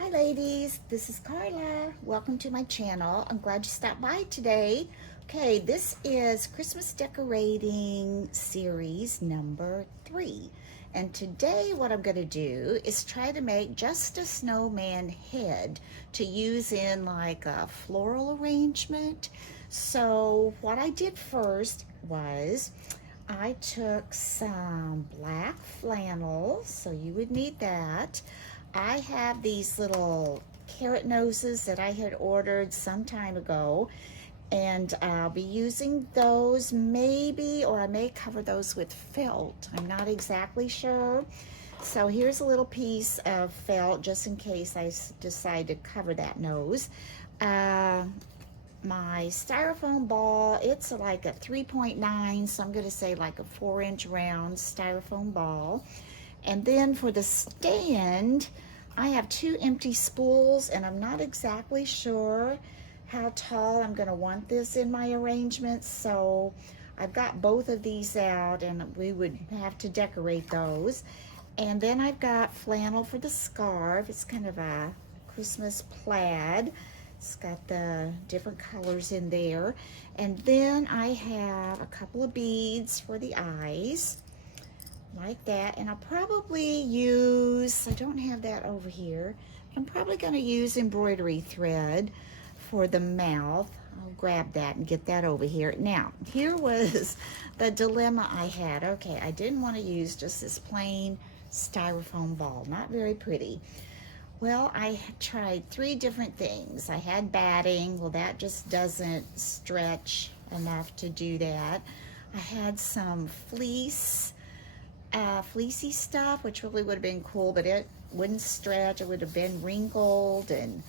Hi ladies, this is Carla. Welcome to my channel. I'm glad you stopped by today. Okay, this is Christmas decorating series number 3. And today what I'm going to do is try to make just a snowman head to use in like a floral arrangement. So what I did first was I took some black flannel, so you would need that. I have these little carrot noses that I had ordered some time ago, and I'll be using those maybe, or I may cover those with felt. I'm not exactly sure. So here's a little piece of felt just in case I decide to cover that nose. My styrofoam ball, it's like a 3.9, so I'm going to say like a 4-inch round styrofoam ball. And then for the stand, I have 2 empty spools, and I'm not exactly sure how tall I'm going to want this in my arrangement, so I've got both of these out, and we would have to decorate those. And then I've got flannel for the scarf. It's kind of a Christmas plaid. It's got the different colors in there. And then I have a couple of beads for the eyes, like that. And I'll probably use, I don't have that over here, I'm probably going to use embroidery thread for the mouth. I'll grab that and get that over here. Now, here was the dilemma I had. Okay, I didn't want to use just this plain styrofoam ball. Not very pretty. Well, I tried 3 different things. I had batting. Well, that just doesn't stretch enough to do that. I had some fleecy stuff, which really would have been cool, but it wouldn't stretch. It would have been wrinkled and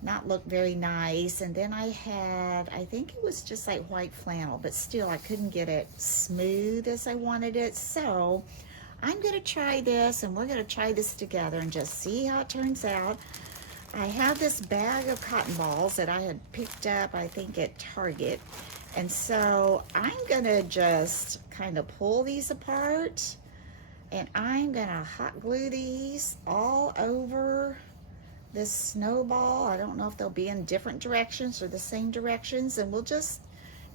not look very nice. And then I had, I think it was just like white flannel, but still I couldn't get it smooth as I wanted it. So I'm going to try this, and we're going to try this together and just see how it turns out. I have this bag of cotton balls that I had picked up, I think, at Target. And so I'm going to just kind of pull these apart, and I'm going to hot glue these all over this snowball. I don't know if they'll be in different directions or the same directions, and we'll just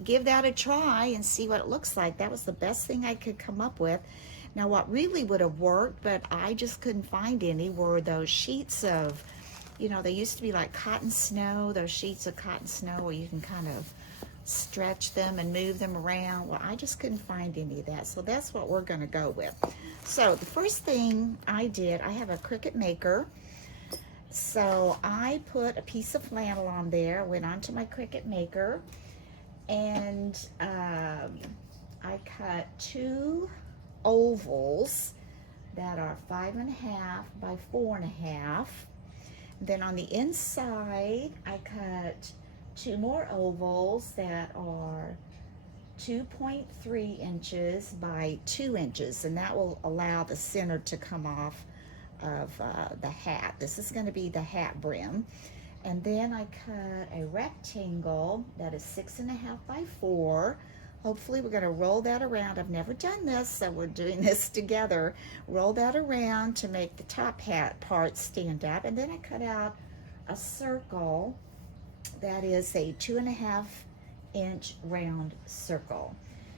give that a try and see what it looks like. That was the best thing I could come up with. Now, what really would have worked, but I just couldn't find any, were those sheets of, they used to be like cotton snow, those sheets of cotton snow where you can kind of stretch them and move them around. Well, I just couldn't find any of that, so that's what we're going to go with. So the first thing I did, I have a Cricut maker, so I put a piece of flannel on there, went onto my Cricut maker, and I cut 2 ovals that are 5.5 by 4.5. Then on the inside, I cut 2 more ovals that are 2.3 inches by 2 inches, and that will allow the center to come off of the hat. This is going to be the hat brim. And then I cut a rectangle that is 6.5 by 4. Hopefully we're going to roll that around. I've never done this, so we're doing this together. Roll that around to make the top hat part stand up. And then I cut out a circle that is a 2.5-inch round circle.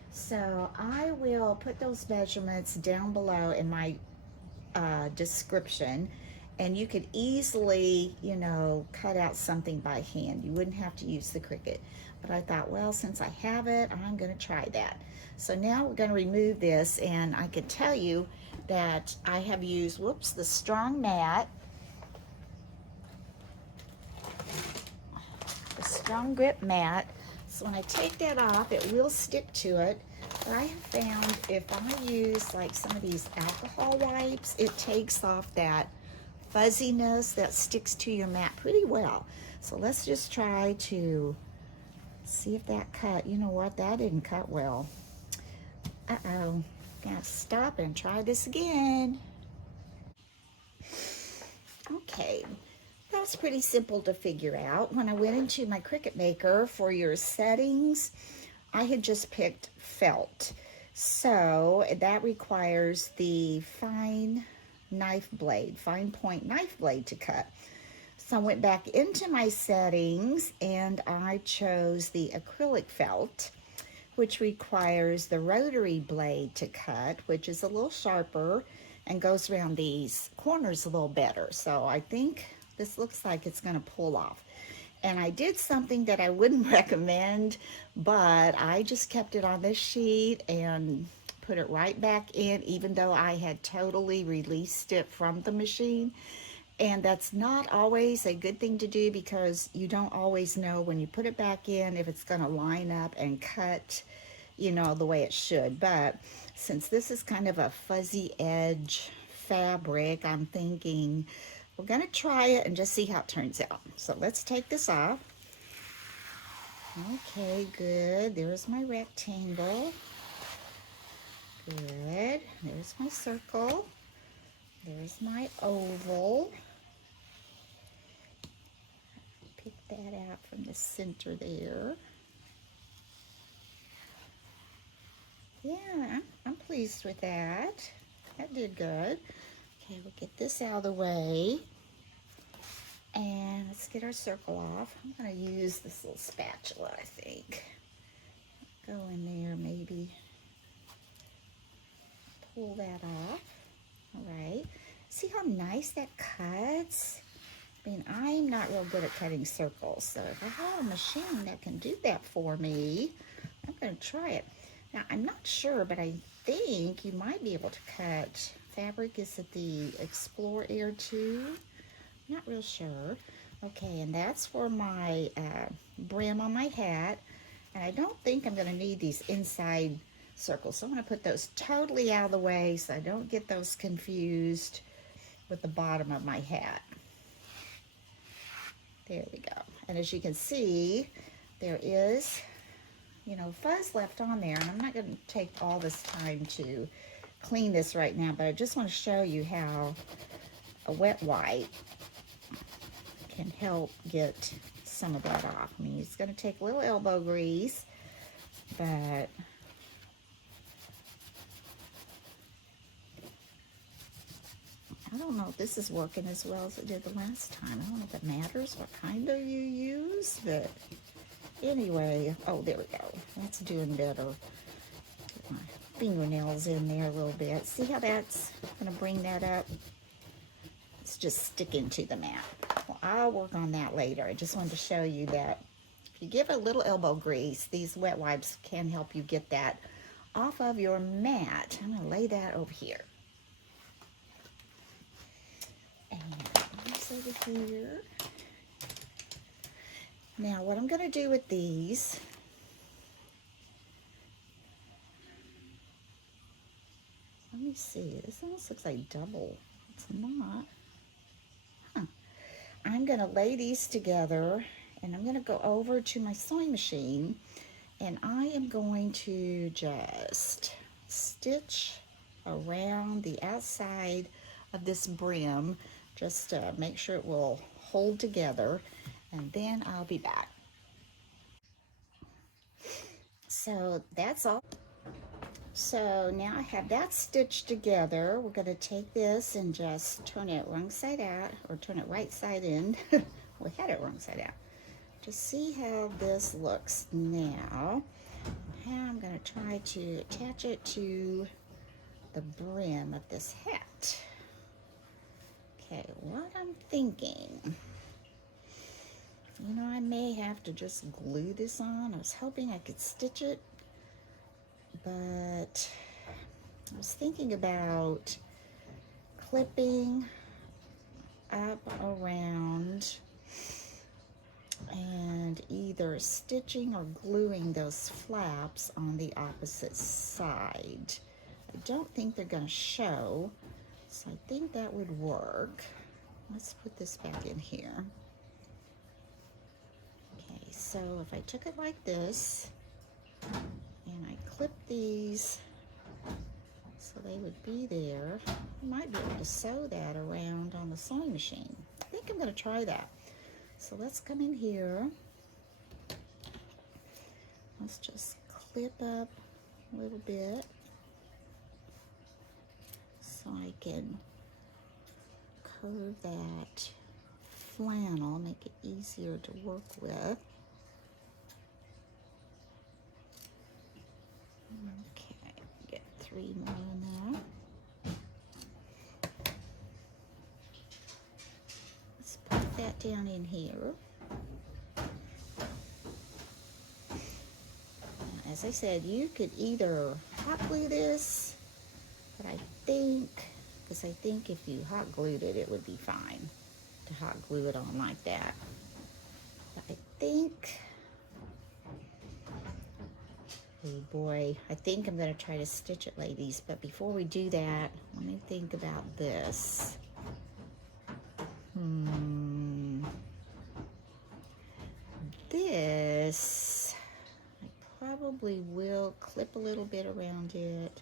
So I will put those measurements down below in my description, and you could easily, cut out something by hand. You wouldn't have to use the Cricut. But I thought, well, since I have it, I'm going to try that. So now we're going to remove this, and I can tell you that I have used, the strong mat, the strong grip mat. So when I take that off, it will stick to it. But I have found if I use like some of these alcohol wipes, it takes off that fuzziness that sticks to your mat pretty well. So let's just try to see if that cut. You know what? That didn't cut well. Uh-oh. Gotta stop and try this again. Okay. That's pretty simple to figure out. When I went into my Cricut maker for your settings, I had just picked felt. So that requires the fine point knife blade to cut. So I went back into my settings and I chose the acrylic felt, which requires the rotary blade to cut, which is a little sharper and goes around these corners a little better. So I think this looks like it's gonna pull off. And I did something that I wouldn't recommend, but I just kept it on this sheet and put it right back in, even though I had totally released it from the machine. And that's not always a good thing to do because you don't always know when you put it back in if it's going to line up and cut, you know, the way it should. But since this is kind of a fuzzy edge fabric, I'm thinking we're going to try it and just see how it turns out. So let's take this off. Okay, good. There's my rectangle. Good. There's my circle. There's my oval. Pick that out from the center there. Yeah, I'm pleased with that. That did good. Okay, we'll get this out of the way. And let's get our circle off. I'm going to use this little spatula, I think. Go in there, maybe pull that off. All right. See how nice that cuts? I mean, I'm not real good at cutting circles, so if I have a machine that can do that for me, I'm going to try it. Now, I'm not sure, but I think you might be able to cut fabric. Is it the Explore Air 2? Not real sure. Okay, and that's for my brim on my hat. And I don't think I'm going to need these inside circles, so I'm going to put those totally out of the way so I don't get those confused with the bottom of my hat. There we go. And as you can see, there is, you know, fuzz left on there. And I'm not going to take all this time to clean this right now, but I just want to show you how a wet wipe can help get some of that off. I mean, it's going to take a little elbow grease, but I don't know if this is working as well as it did the last time. I don't know if it matters what kind of you use, but anyway, oh, there we go. That's doing better. Get my fingernails in there a little bit. See how that's going to bring that up? It's just sticking to the mat. Well, I'll work on that later. I just wanted to show you that if you give a little elbow grease, these wet wipes can help you get that off of your mat. I'm going to lay that over here. And this over here. Now, what I'm going to do with these, let me see. This almost looks like double. It's not. Huh. I'm going to lay these together, and I'm going to go over to my sewing machine, and I am going to just stitch around the outside of this brim, just to make sure it will hold together, and then I'll be back. So that's all. So now I have that stitched together. We're going to take this and just turn it wrong side out, or turn it right side in. We had it wrong side out. Just see how this looks now. How I'm going to try to attach it to the brim of this hat. Okay, what I'm thinking, you know, I may have to just glue this on. I was hoping I could stitch it, but I was thinking about clipping up around and either stitching or gluing those flaps on the opposite side. I don't think they're going to show, so I think that would work. Let's put this back in here. Okay, so if I took it like this and I clip these so they would be there, I might be able to sew that around on the sewing machine. I think I'm going to try that. So let's come in here. Let's just clip up a little bit so I can curve that flannel, make it easier to work with. Okay, get 3 more in there. Let's put that down in here. As I said, you could either hot glue this, but I think, because I think if you hot glued it, it would be fine to hot glue it on like that. But I think, oh boy, I think I'm going to try to stitch it, ladies. But before we do that, let me think about this. This, I probably will clip a little bit around it.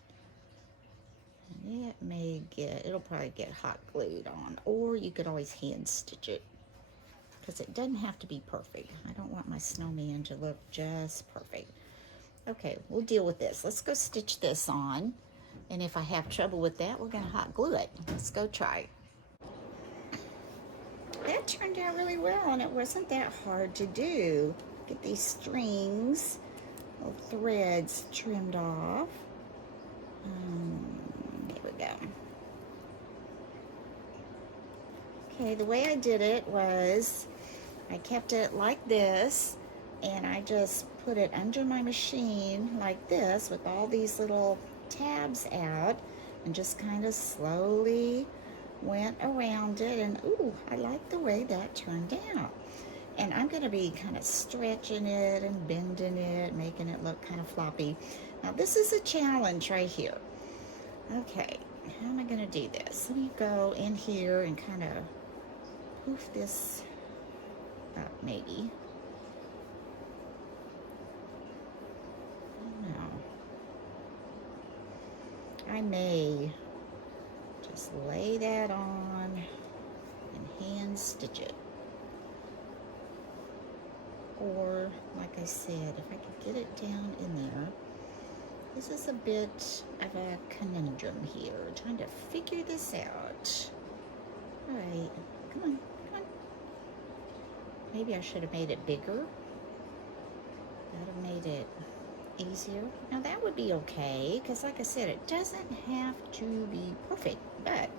And it may get, it'll probably get hot glued on. Or you could always hand stitch it, because it doesn't have to be perfect. I don't want my snowman to look just perfect. Okay, we'll deal with this. Let's go stitch this on. And if I have trouble with that, we're going to hot glue it. Let's go try. That turned out really well, and it wasn't that hard to do. Get these strings, little threads trimmed off. There we go. Okay, the way I did it was I kept it like this, and I just put it under my machine like this with all these little tabs out, and just kind of slowly went around it. And ooh, I like the way that turned out. And I'm going to be kind of stretching it and bending it, making it look kind of floppy. Now this is a challenge right here. Okay, how am I going to do this? Let me go in here and kind of poof this up, maybe. I don't know. I may just lay that on and hand stitch it. Or, like I said, if I could get it down in there. This is a bit of a conundrum here, trying to figure this out. All right, come on, come on. Maybe I should have made it bigger. That would have made it easier. Now that would be okay, because like I said, it doesn't have to be perfect, but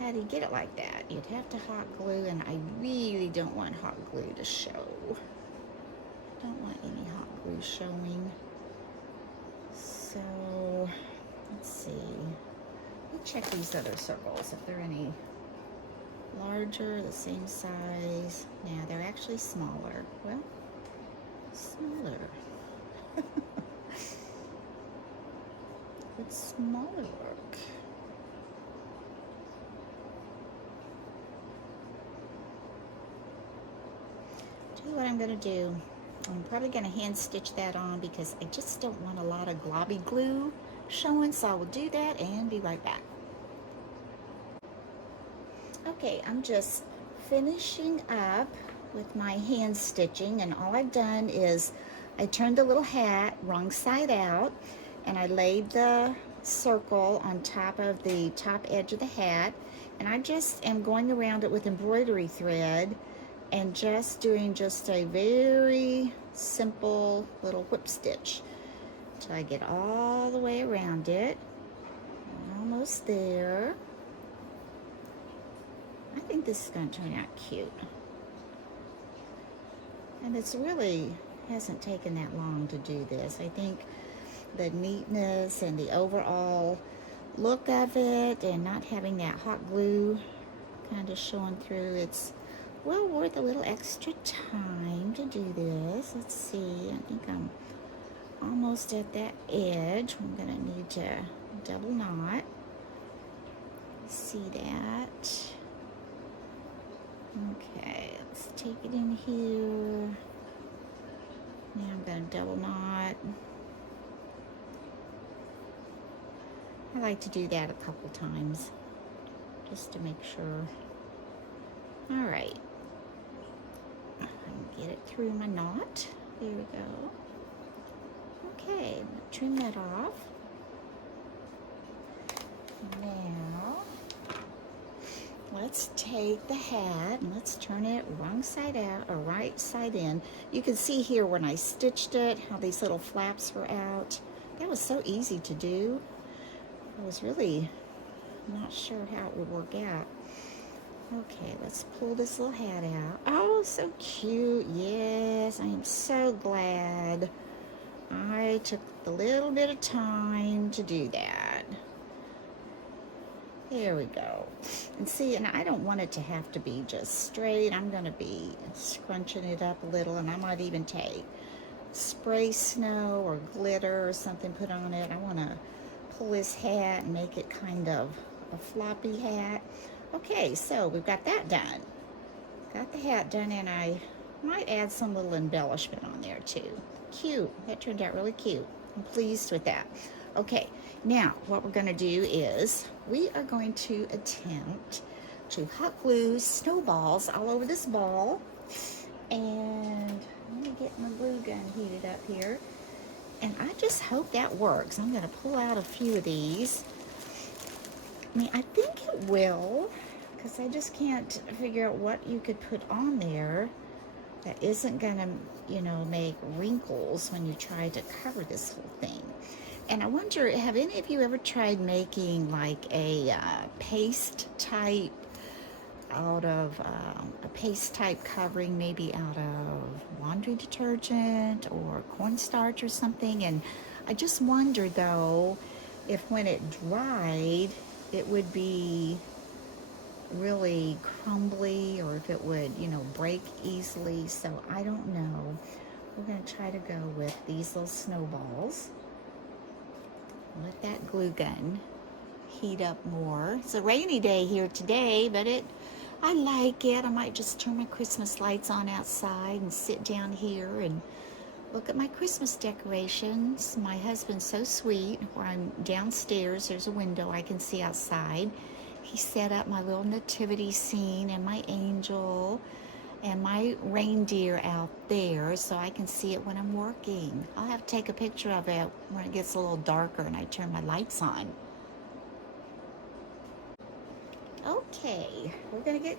how do you get it like that? You'd have to hot glue, and I really don't want hot glue to show. I don't want any hot glue showing. So, let's see. We'll check these other circles, if they're any larger, the same size. Now, they're actually smaller. Well, smaller. Would smaller work? Tell you what I'm going to do. I'm probably going to hand stitch that on because I just don't want a lot of globby glue showing, so I will do that and be right back. Okay, I'm just finishing up with my hand stitching, and all I've done is I turned the little hat wrong side out, and I laid the circle on top of the top edge of the hat, and I just am going around it with embroidery thread and just doing just a very simple little whip stitch till I get all the way around it. Almost there. I think this is going to turn out cute. And it's really hasn't taken that long to do this. I think the neatness and the overall look of it, and not having that hot glue kind of showing through, it's well worth a little extra time to do this. Let's see, I think I'm almost at that edge. I'm going to need to double knot. See that? Okay, let's take it in here. Now I'm going to double knot. I like to do that a couple times just to make sure. All right. Get it through my knot. There we go. Okay, I'm gonna trim that off. Now, let's let's take the hat and let's turn it wrong side out or right side in. You can see here when I stitched it, how these little flaps were out. That was so easy to do. I was really not sure how it would work out. Okay, let's pull this little hat out. Oh, so cute. Yes, I am so glad I took the little bit of time to do that. There we go. And see, and I don't want it to have to be just straight. I'm going to be scrunching it up a little, and I might even take spray snow or glitter or something put on it. I want to pull this hat and make it kind of a floppy hat. Okay, so we've got that done. Got the hat done, and I might add some little embellishment on there too. Cute. That turned out really cute. I'm pleased with that. Okay, now what we're going to do is we are going to attempt to hot glue snowballs all over this ball. And let me get my glue gun heated up here. And I just hope that works. I'm going to pull out a few of these. I mean, I think it will, because I just can't figure out what you could put on there that isn't going to, you know, make wrinkles when you try to cover this whole thing. And I wonder, have any of you ever tried making like a paste type out of a paste type covering, maybe out of laundry detergent or cornstarch or something? And I just wonder though, if when it dried, it would be really crumbly, or if it would, you know, break easily. So I don't know. We're going to try to go with these little snowballs. Let that glue gun heat up more. It's a rainy day here today, but I like it. I might just turn my Christmas lights on outside and sit down here and look at my Christmas decorations. My husband's so sweet. Where I'm downstairs, there's a window I can see outside. He set up my little nativity scene and my angel and my reindeer out there so I can see it when I'm working. I'll have to take a picture of it when it gets a little darker and I turn my lights on. Okay, we're gonna get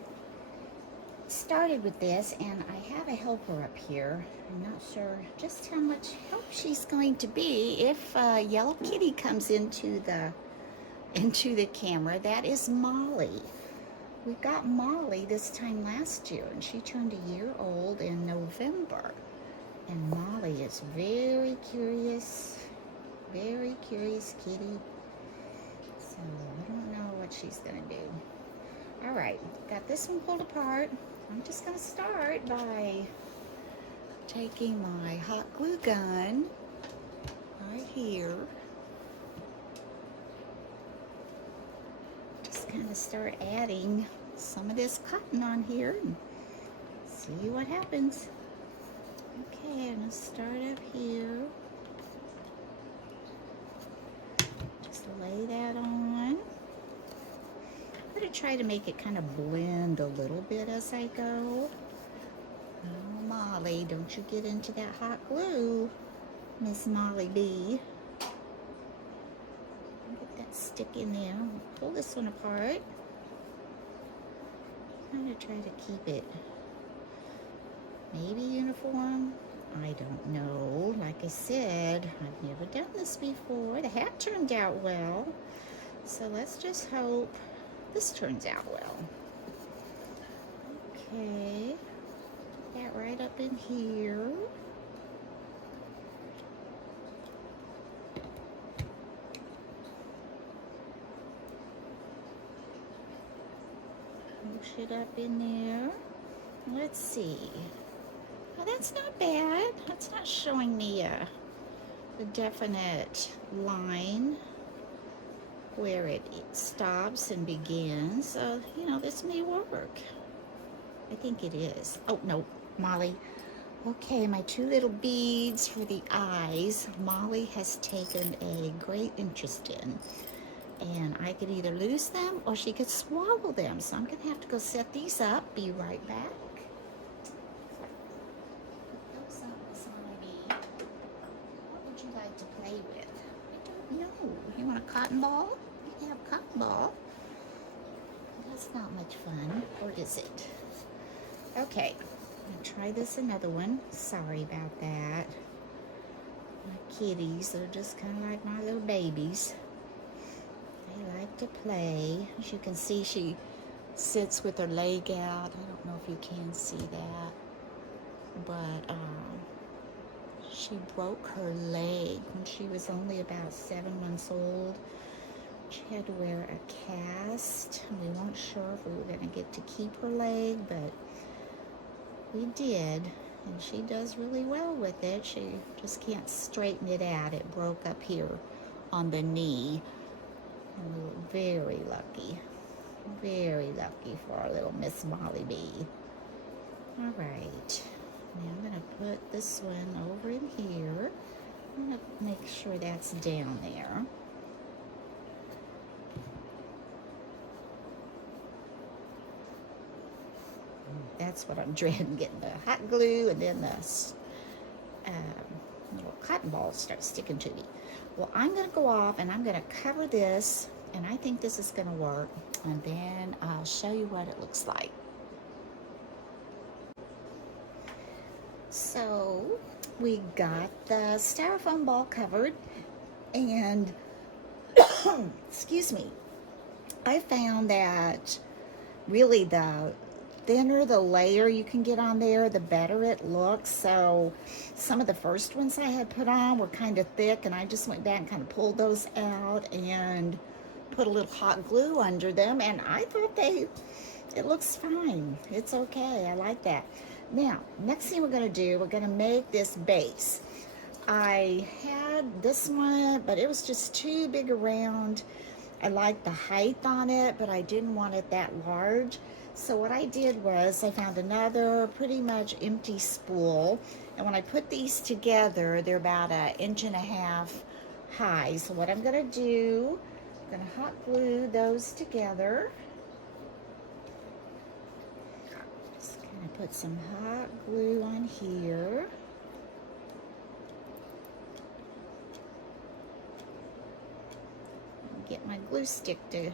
started with this, and I have a helper up here. I'm not sure just how much help she's going to be if Yellow Kitty comes into the camera. That is Molly. We got Molly this time last year, and she turned a year old in November. And Molly is very curious kitty. So I don't know what she's gonna do. All right, got this one pulled apart. I'm just gonna start by taking my hot glue gun right here. Just kind of start adding some of this cotton on here and see what happens. Okay, I'm gonna start up here. Just lay that on. I'm going to try to make it kind of blend a little bit as I go. Oh, Molly, don't you get into that hot glue, Miss Molly B. Get that stick in there. Pull this one apart. I'm going to try to keep it maybe uniform. I don't know. Like I said, I've never done this before. The hat turned out well. So let's just hope this turns out well. Okay, that right up in here. Push it up in there. Let's see. Oh, that's not bad. That's not showing me a definite line where it stops and begins. So, you know, this may work. I think it is. Oh, no, Molly. Okay, my two little beads for the eyes, Molly has taken a great interest in. And I could either lose them or she could swallow them. So I'm going to have to go set these up. Be right back. Put those up beside me. What would you like to play with? I don't know. You want a cotton ball? You can have a cotton ball. It has not much fun, or is it? Okay, I'm gonna try this another one. Sorry about that. My kitties, they're just kind of like my little babies. They like to play. As you can see, she sits with her leg out. I don't know if you can see that, but she broke her leg when she was only about 7 months old. She had to wear a cast. We weren't sure if we were going to get to keep her leg, but we did, and she does really well with it. She just can't straighten it out. It broke up here on the knee, and we were very lucky for our little Miss Molly Bee. All right, now I'm going to put this one over in here. I'm going to make sure that's down there. That's what I'm dreading, getting the hot glue and then the little cotton balls start sticking to me. Well, I'm going to go off and I'm going to cover this, and I think this is going to work, and then I'll show you what it looks like. So we got the styrofoam ball covered, and excuse me, I found that really the thinner the layer you can get on there, the better it looks. So some of the first ones I had put on were kind of thick, and I just went back and kind of pulled those out and put a little hot glue under them, and I thought it looks fine. It's okay. I like that. Now, next thing we're going to do, we're going to make this base. I had this one, but it was just too big around. I liked the height on it, but I didn't want it that large. So what I did was I found another pretty much empty spool, and when I put these together, they're about 1.5 inches high. So what I'm going to do, I'm going to hot glue those together. Just kind of put some hot glue on here. Get my glue stick to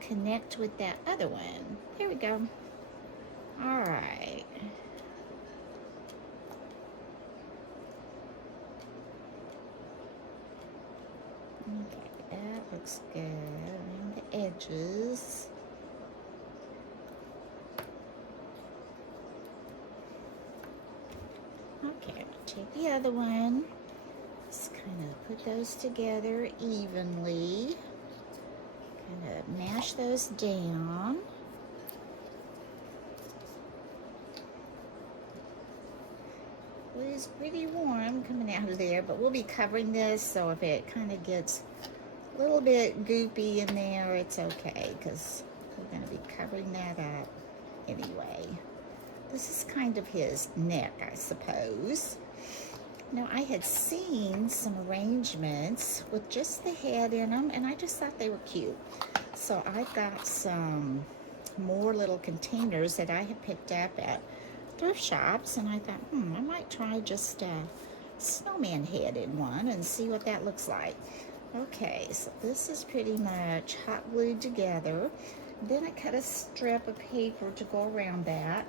connect with that other one. There we go. All right. Okay, that looks good around the edges. Okay, take the other one. Just kind of put those together evenly. Kind of mash those down. It is pretty warm coming out of there, but we'll be covering this, so if it kind of gets a little bit goopy in there, it's okay, because we're going to be covering that up anyway. This is kind of his neck, I suppose. Now, I had seen some arrangements with just the head in them, and I just thought they were cute. So I've got some more little containers that I had picked up at thrift shops, and I thought, I might try just a snowman head in one and see what that looks like. Okay, so this is pretty much hot glued together. Then I cut a strip of paper to go around that.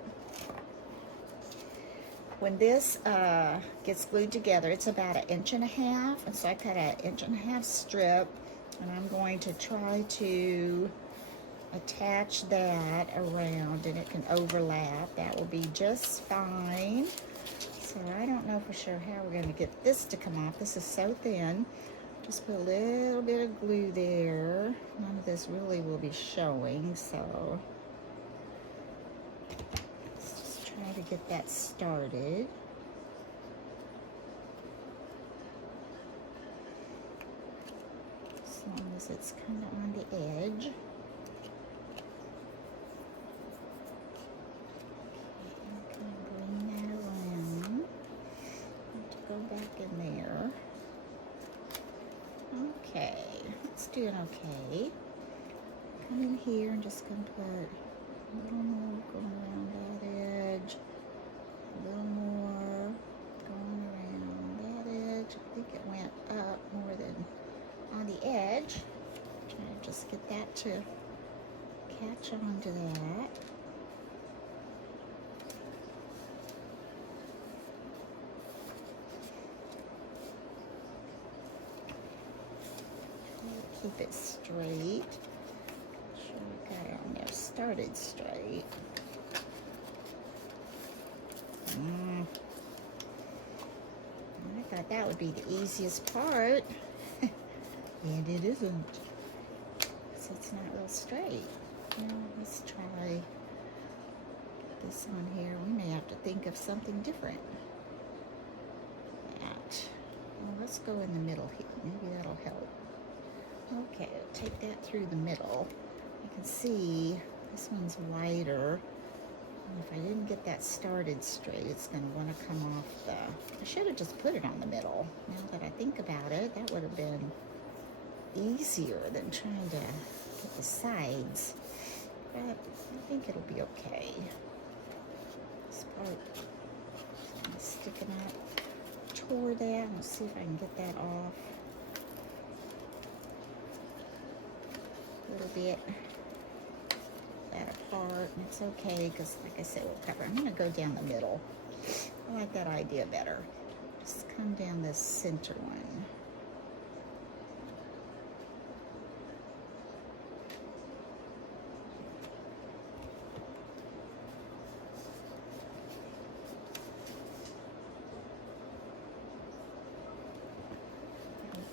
When this gets glued together, it's about 1.5 inches, and so I cut a 1.5 inch strip, and I'm going to try to attach that around, and it can overlap. That will be just fine. So I don't know for sure how we're going to get this to come off. This is so thin. Just put a little bit of glue there. None of this really will be showing, so try to get that started. As long as it's kind of on the edge. Okay, I'm kind of bring that around. Have to go back in there. Okay, it's doing okay. Come in here and just gonna put a little more going around that edge. A little more going around that edge. I think it went up more than on the edge. Trying to just get that to attach onto that. Keep it straight. Sure we got it on there started straight. I thought that would be the easiest part. And it isn't. So it's not real straight. Now let's try this on here. We may have to think of something different. Well, let's go in the middle here. Maybe that'll help. Okay, I'll take that through the middle. You can see this one's wider. And if I didn't get that started straight, it's going to want to come off the... I should have just put it on the middle. Now that I think about it, that would have been easier than trying to get the sides. But I think it'll be okay. This part is kind of sticking up. Tore that. Let's see if I can get that off. A little bit. That apart. And it's okay because, like I said, we'll cover. I'm going to go down the middle. I like that idea better. Just come down this center one.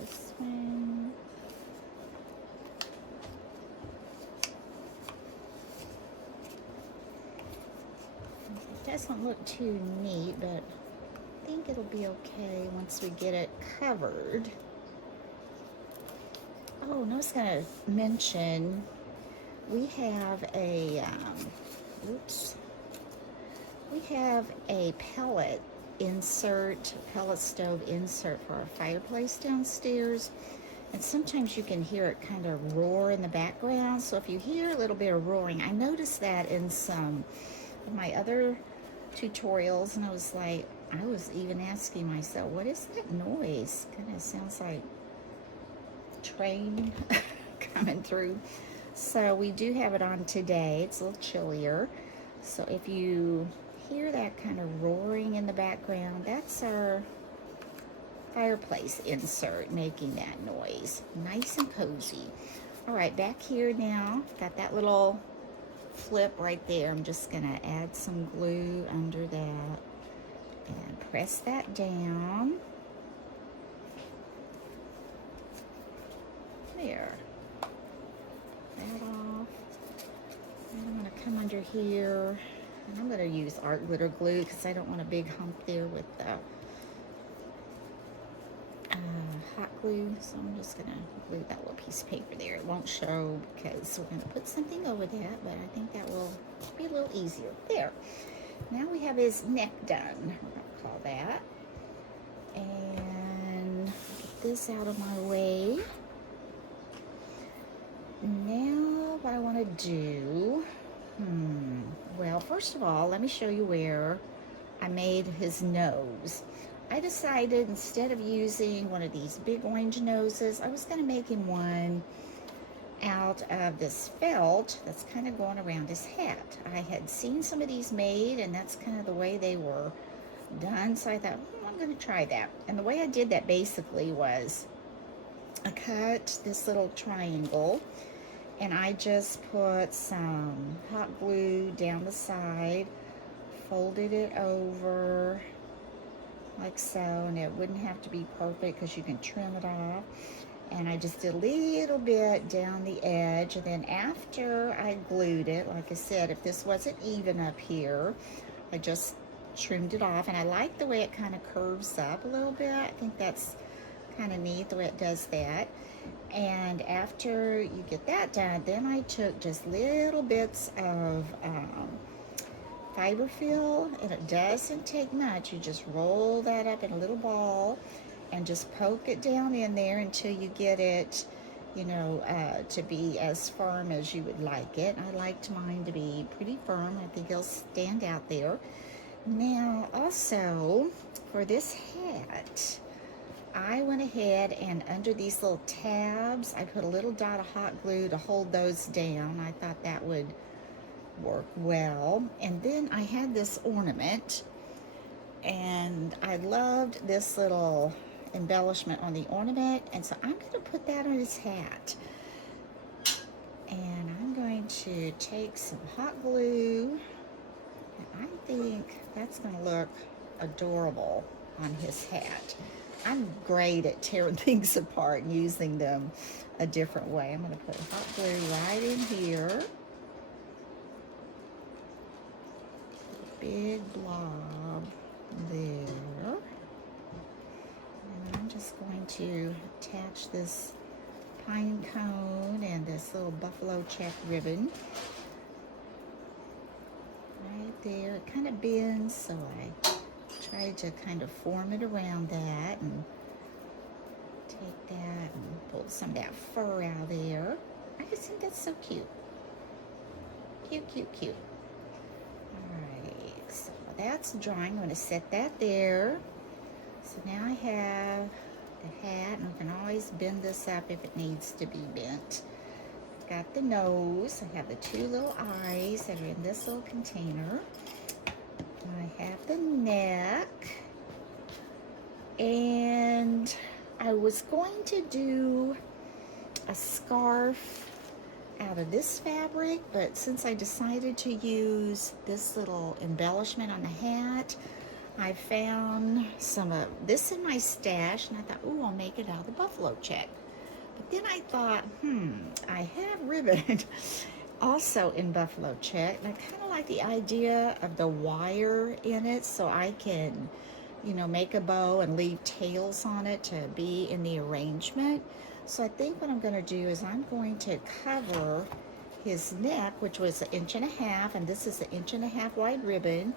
This one. It doesn't look too neat, but I think it'll be okay once we get it covered. Oh, and I was going to mention, we have a, we have a pellet insert, pellet stove insert for our fireplace downstairs. And sometimes you can hear it kind of roar in the background. So if you hear a little bit of roaring, I noticed that in some of my other tutorials, and I was even asking myself, what is that noise? Kind of sounds like train coming through. So we do have it on today. It's a little chillier. So if you hear that kind of roaring in the background, that's our fireplace insert making that noise. Nice and cozy. All right, back here now, got that little flip right there. I'm just gonna add some glue under that and press that down. There. That off. And I'm gonna come under here. And I'm gonna use art glitter glue because I don't want a big hump there with the hot glue. So I'm just gonna glue that little piece of paper there. It won't show because we're gonna put something over that, but I think that will be a little easier. There. Now we have his neck done. We're gonna call that. And get this out of my way. Now what I want to do, well, first of all, let me show you where I made his nose. I decided instead of using one of these big orange noses, I was going to make him one out of this felt that's kind of going around his hat. I had seen some of these made, and that's kind of the way they were done, so I thought, I'm going to try that. And the way I did that basically was I cut this little triangle, and I just put some hot glue down the side, folded it over like so, and it wouldn't have to be perfect because you can trim it off. And I just did a little bit down the edge, and then after I glued it, like I said, if this wasn't even up here, I just trimmed it off. And I like the way it kind of curves up a little bit. I think that's kind of neat the way it does that. And after you get that done, then I took just little bits of fiber fill, and it doesn't take much. You just roll that up in a little ball and just poke it down in there until you get it, you know, to be as firm as you would like it. I liked mine to be pretty firm. I think it'll stand out there. Now, also, for this hat, I went ahead and under these little tabs, I put a little dot of hot glue to hold those down. I thought that would work well. And then I had this ornament, and I loved this little embellishment on the ornament, and so I'm going to put that on his hat. And I'm going to take some hot glue, and I think that's going to look adorable on his hat. I'm great at tearing things apart and using them a different way. I'm going to put hot glue right in here. Big blob there. And I'm just going to attach this pine cone and this little buffalo check ribbon right there. It kind of bends, so I try to kind of form it around that and take that and pull some of that fur out there. I just think that's so cute. Cute, cute, cute. Alright, so that's drying. I'm going to set that there. So now I have the hat, and I can always bend this up if it needs to be bent. Got the nose. I have the two little eyes that are in this little container. I have the neck, and I was going to do a scarf out of this fabric, but since I decided to use this little embellishment on the hat, I found some of this in my stash, and I thought, oh, I'll make it out of the buffalo check. But then I thought, I have ribbon also in buffalo check, and I kind of like the idea of the wire in it, so I can, you know, make a bow and leave tails on it to be in the arrangement. So I think what I'm going to do is I'm going to cover his neck, which was 1.5 inches, and this is 1.5 inches wide ribbon.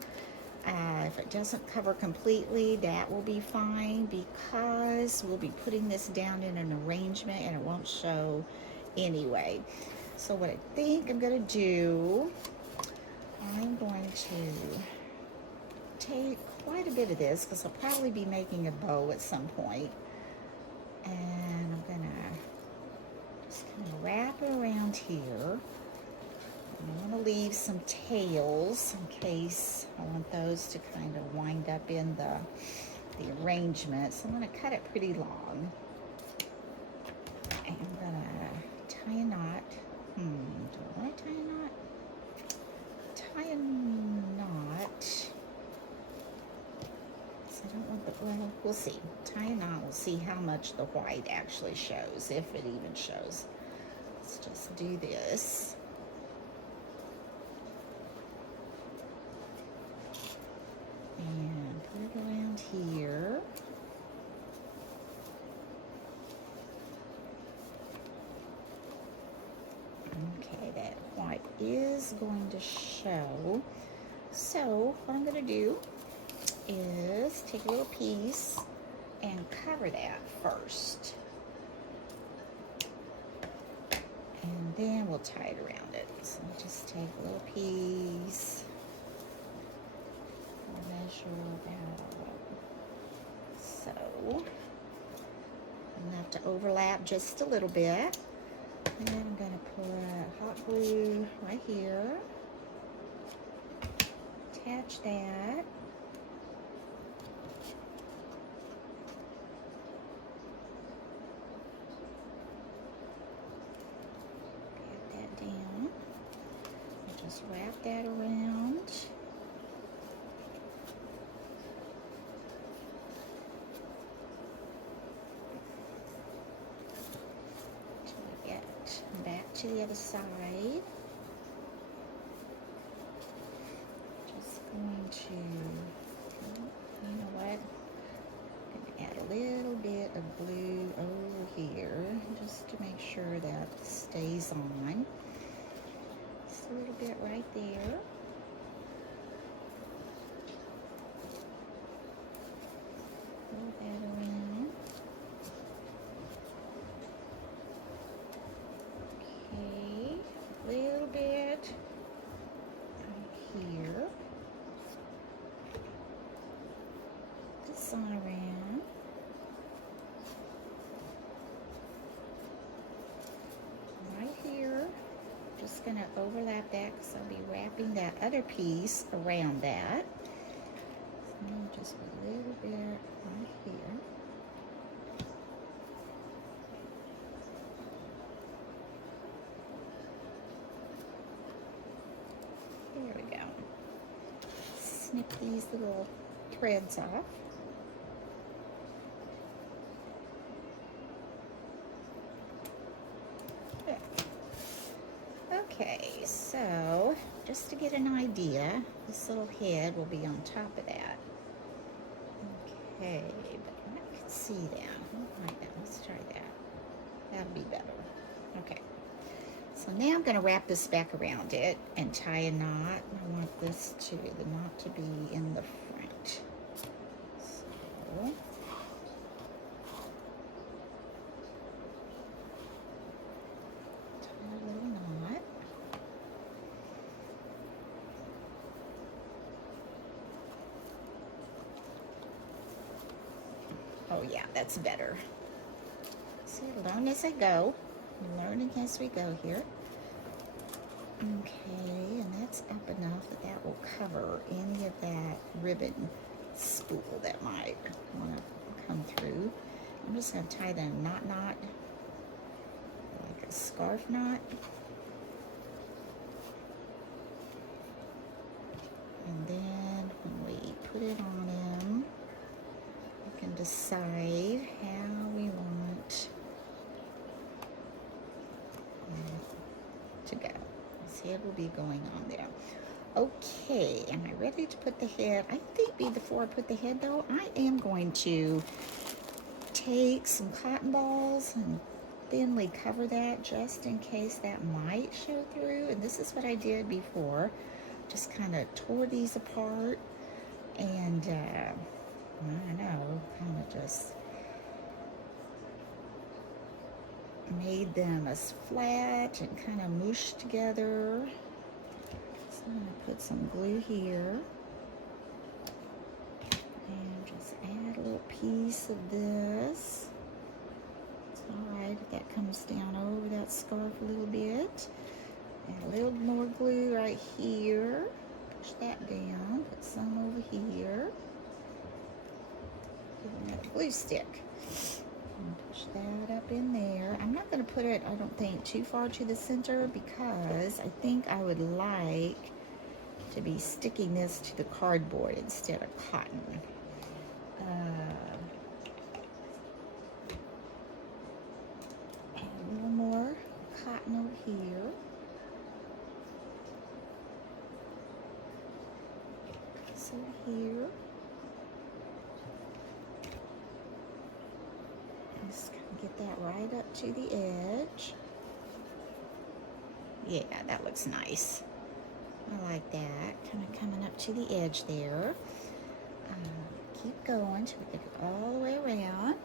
If it doesn't cover completely, that will be fine, because we'll be putting this down in an arrangement and it won't show anyway. So what I think I'm going to do, I'm going to take quite a bit of this, because I'll probably be making a bow at some point. And I'm going to just kind of wrap it around here. I want to leave some tails in case I want those to kind of wind up in the arrangement. So I'm going to cut it pretty long. And I'm going to tie a knot. Do I want to tie a knot? Tie a knot. So I don't want the, well, we'll see. Tie a knot, we'll see how much the white actually shows, if it even shows. Let's just do this. And put it around here. Okay, that white is going to show. So what I'm going to do is take a little piece and cover that first. And then we'll tie it around it. So I'll just take a little piece. Measure about so. Enough to overlap just a little bit. And then I'm going to put hot glue right here. Attach that. Pat that down. And just wrap that around. Back to the other side. Just going to, you know what? I'm going to add a little bit of glue over here just to make sure that stays on. Just a little bit right there. Pull that around. Little bit right here. This on around. just going to overlap that because I'll be wrapping that other piece around that. So just a little bit right here. There we go. Snip these little threads off. There. Okay, so just to get an idea, this little head will be on top of that. Okay, but I can see that. Right now, let's try that. That'll be better. Okay. So now I'm going to wrap this back around it and tie a knot. I want this the knot to be in the front. So tie a little knot. Oh yeah, that's better. See, learn as I go. Learning as we go here. Okay, and that's up enough that that will cover any of that ribbon spool that might want to come through. I'm just going to tie the knot like a scarf knot. And then when we put it on him, we can decide how we want to go. His head will be going on there. Okay, am I ready to put the head? I think before I put the head though, I am going to take some cotton balls and thinly cover that just in case that might show through. And this is what I did before. Just kind of tore these apart and I don't know, kind of just made them as flat and kind of mushed together. So I'm going to put some glue here and just add a little piece of this. It's alright if that comes down over that scarf a little bit. Add a little more glue right here. Push that down. Put some over here. Give another glue stick. Push that up in there. I'm not going to put it, I don't think, too far to the center because I think I would like to be sticking this to the cardboard instead of cotton. Add a little more cotton over here. So here. Just get that right up to the edge. Yeah, that looks nice. I like that. Kind of coming up to the edge there. Keep going till we get it all the way around.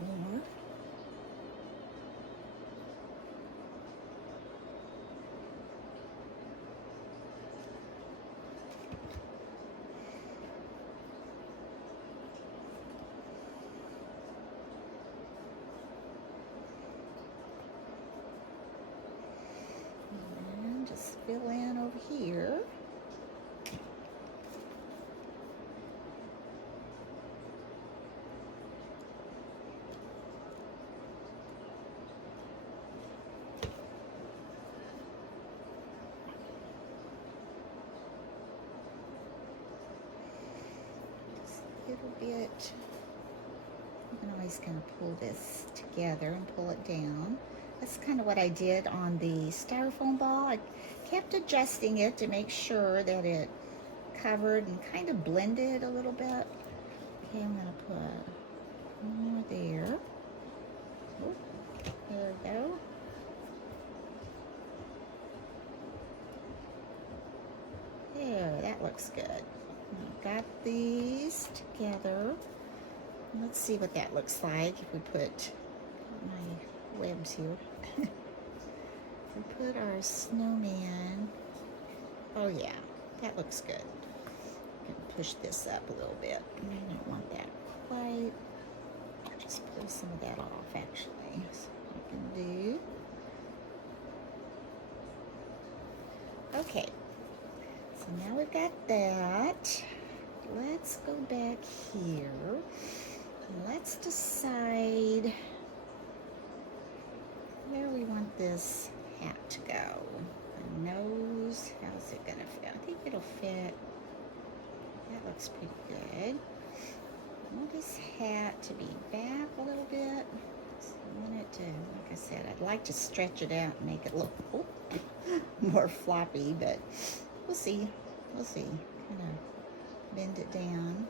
More. Just fill in over here. Just a little bit. I'm always going to pull this together and pull it down. That's kind of what I did on the styrofoam ball. I kept adjusting it to make sure that it covered and kind of blended a little bit. Okay, I'm going to put one more there. Oh, there we go. There, that looks good. I've got these together. Let's see what that looks like if we put my webs here. We put our snowman. Oh yeah, that looks good. Push this up a little bit. I don't want that quite. I'll just pull some of that off actually. So what I can do. Okay, so now we've got that. Let's go back here. Let's decide where we want this hat to go. The nose, how's it gonna fit? I think it'll fit. That looks pretty good. I want this hat to be back a little bit. So I want it to, like I said, I'd like to stretch it out and make it look more floppy, but we'll see. We'll see. Kind of bend it down.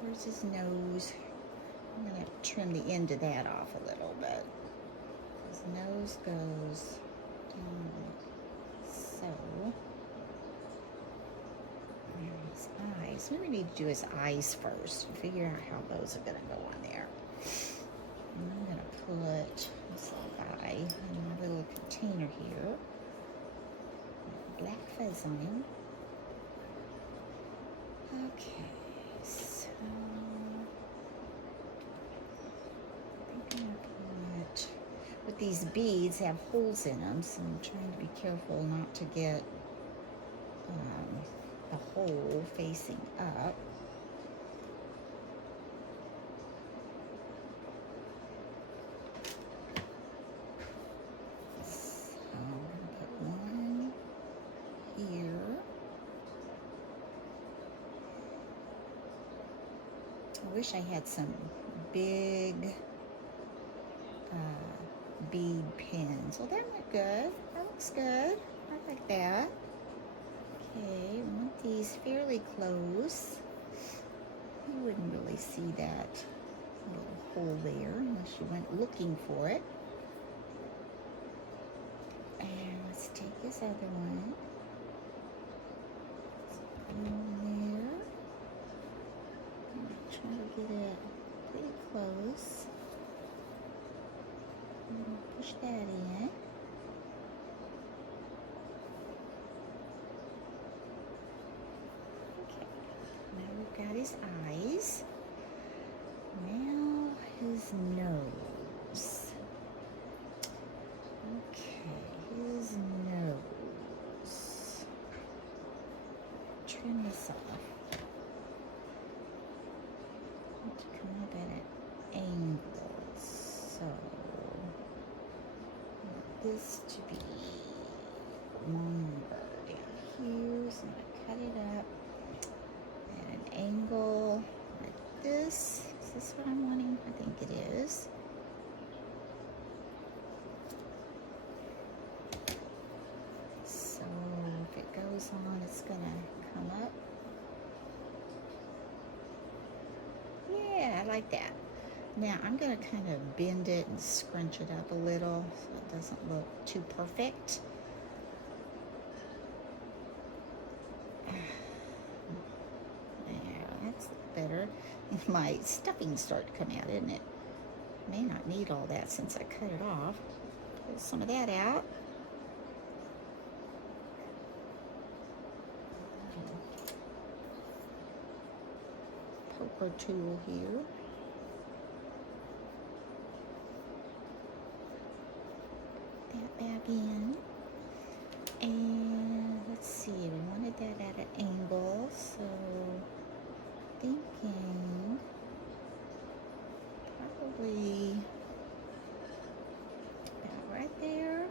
Where's his nose? I'm going to trim the end of that off a little bit. His nose goes down like so. And his eyes. What we need to do is eyes first. Figure out how those are going to go on there. And I'm going to put this little guy in my little container here. Black fuzz on him. Okay, so I think I'm gonna put, with these beads have holes in them, so I'm trying to be careful not to get the hole facing up. So I'm gonna put one here. I wish I had some big bead pins. Well, that went good. That looks good. I like that. Okay, I want these fairly close. You wouldn't really see that little hole there unless you went looking for it. And let's take this other one. Try to get it pretty close. Push that in. Okay, now we've got his eyes. Now his nose. Okay, his nose. Trim this off. To come up at an angle, so I want this to be longer down here, so I'm going to cut it up at an angle like this. Is this what I'm wanting? I think it is. So if it goes on, it's going to come up. Yeah, I like that. Now I'm going to kind of bend it and scrunch it up a little so it doesn't look too perfect. Yeah, that's better. My stuffing started to come out, isn't it? May not need all that since I cut it off. Pull some of that out. Poker tool here. That back in. And let's see, we wanted that at an angle, so thinking probably about right there.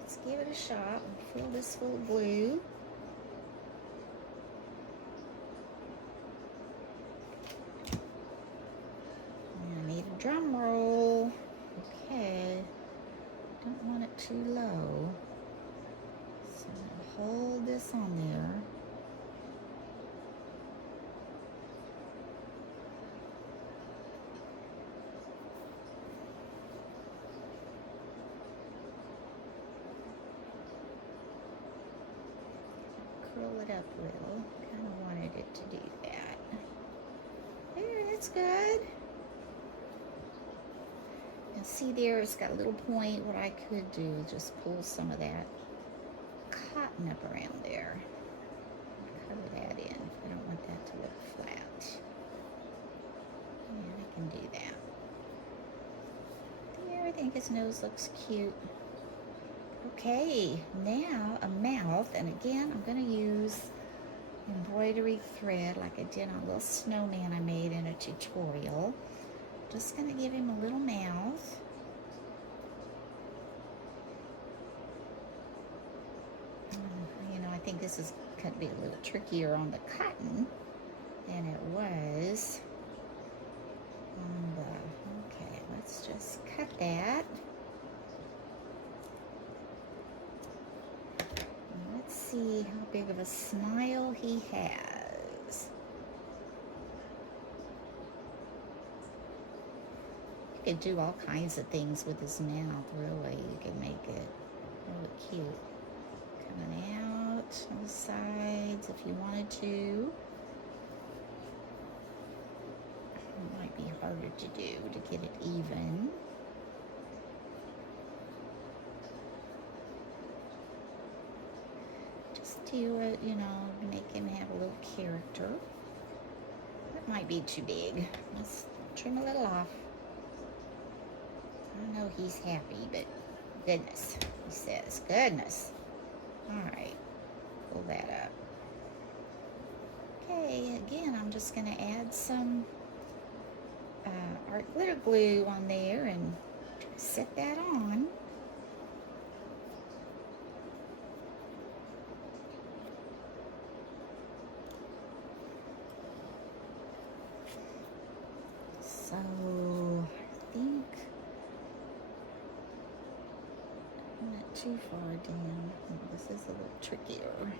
Let's give it a shot and fill this full of glue. I need a drum roll. Okay, don't want it too low. So I'm gonna hold this on there. Curl it up a little. Kind of wanted it to do that. There, that's good. And see there, it's got a little point. What I could do is just pull some of that cotton up around there. think his nose looks cute. Okay, now a mouth, and again, I'm going to use embroidery thread like I did on a little snowman I made in a tutorial. Just going to give him a little mouth. You know, I think this is going to be a little trickier on the cotton than it was on the, okay, let's just cut that. Let's see how big of a smile he has. You could do all kinds of things with his mouth, really. You can make it really cute. Coming out on the sides if you wanted to. It might be harder to do to get it even. Just do it, you know, make him have a little character. That might be too big. Let's trim a little off. I know he's happy, but goodness, he says, goodness. All right, pull that up. Okay, again, I'm just going to add some art glitter glue on there and set that on. So, I think I'm not too far down. This is a little trickier.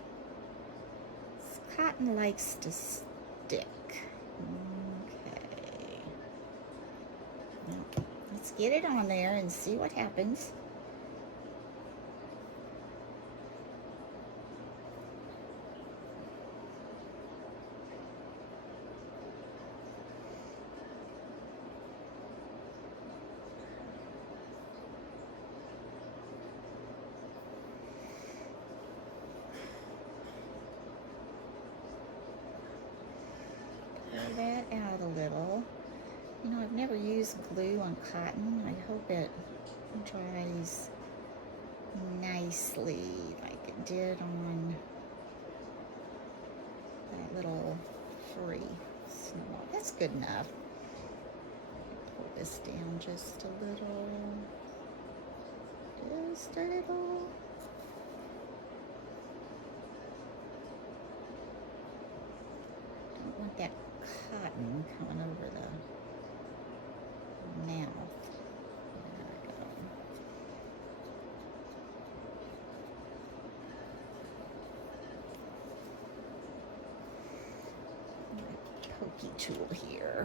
This cotton likes to stick. Okay. Now, let's get it on there and see what happens. That out a little. You know, I've never used glue on cotton. I hope it dries nicely like it did on that little furry snow. That's good enough. Pull this down just a little. Just a little. Don't want that cotton coming over the mouth. There we go. Pokey tool here.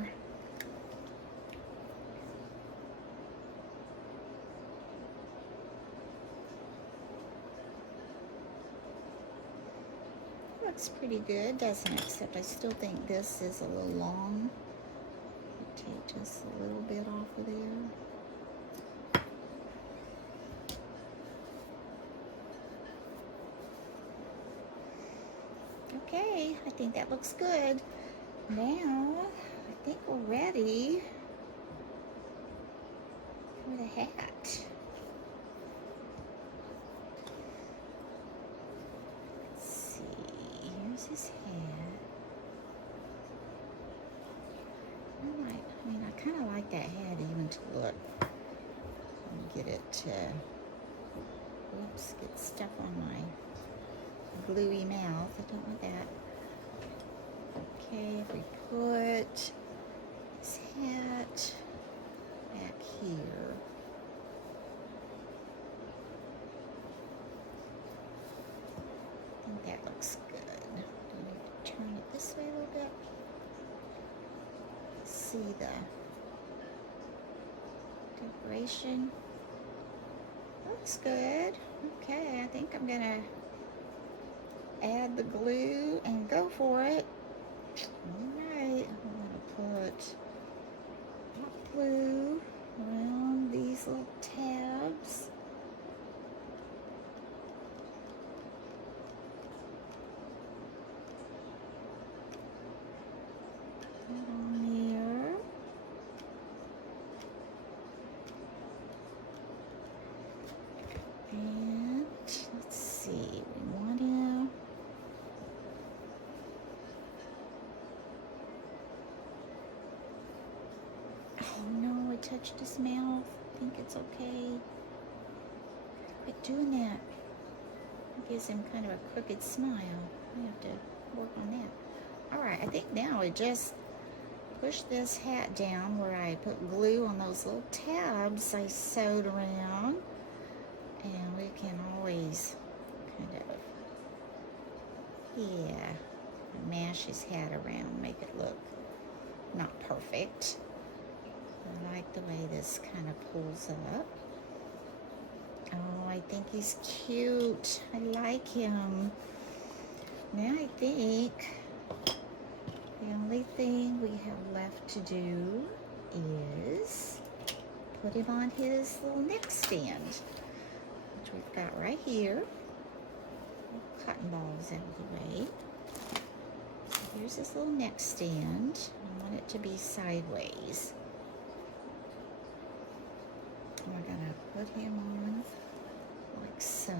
Looks pretty good, doesn't it? Except I still think this is a little long. Take just a little bit off of there. Okay, I think that looks good. Now, I think we're ready for the hat. His hat. I kind of like that hat even to look. Get it to, oops, get stuff on my gluey mouth. I don't want that. Okay, if we put this hat back here. I think that looks good. Turn it this way a little bit. See the decoration. Looks good. Okay, I think I'm gonna add the glue and go for it. Alright, I'm gonna put hot glue around these little tabs. On there. Oh no, I touched his mouth. I think it's okay. But doing that gives him kind of a crooked smile. I have to work on that. Alright, I think now I just push this hat down where I put glue on those little tabs I sewed around. And we can always kind of, yeah, mash his hat around, make it look not perfect. I like the way this kind of pulls up. Oh, I think he's cute. I like him. Now I think the only thing we have left to do is put him on his little neck stand, which we've got right here. Cotton balls out of the way. So here's this little neck stand. I want it to be sideways. And we're gonna put him on like so.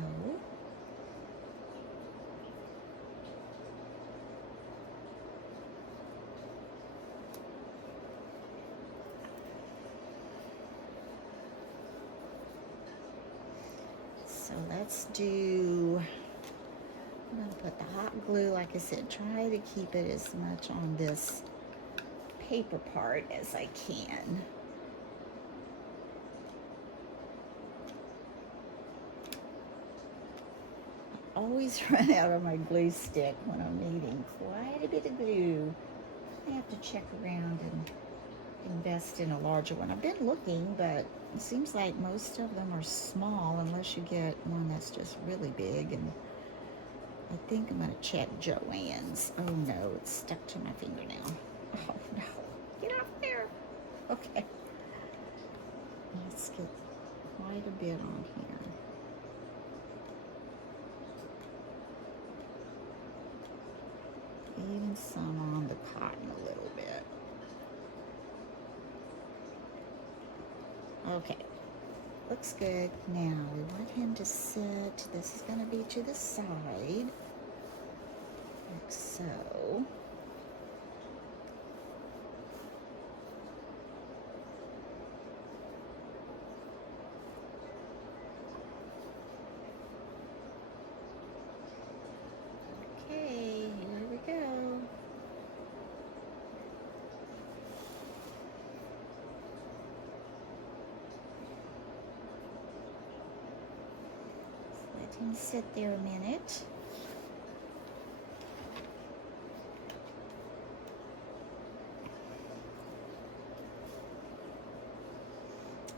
So let's do, I'm going to put the hot glue, like I said, try to keep it as much on this paper part as I can. I always run out of my glue stick when I'm needing quite a bit of glue. I have to check around and invest in a larger one. I've been looking, but it seems like most of them are small unless you get one that's just really big. And I think I'm going to check Joann's. Oh no, it's stuck to my fingernail. Oh no, get off there. Okay, let's get quite a bit on here. Even some on the cotton a little bit. Okay, looks good. Now we want him to sit, this is going to be to the side, like so. Okay, here we go. Let him sit there a minute.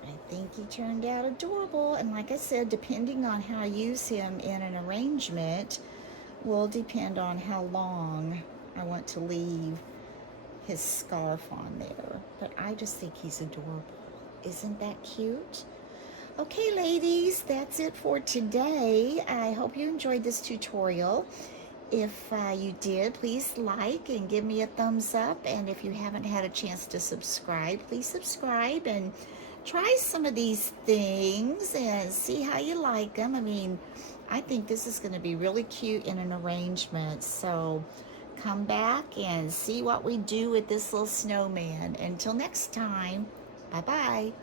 I think he turned out adorable, and like I said, depending on how I use him in an arrangement will depend on how long I want to leave his scarf on there. But I just think he's adorable. Isn't that cute? Okay, ladies, that's it for today. I hope you enjoyed this tutorial. If you did, please like and give me a thumbs up. And if you haven't had a chance to subscribe, please subscribe and try some of these things and see how you like them. I mean, I think this is going to be really cute in an arrangement. So come back and see what we do with this little snowman. Until next time, bye-bye.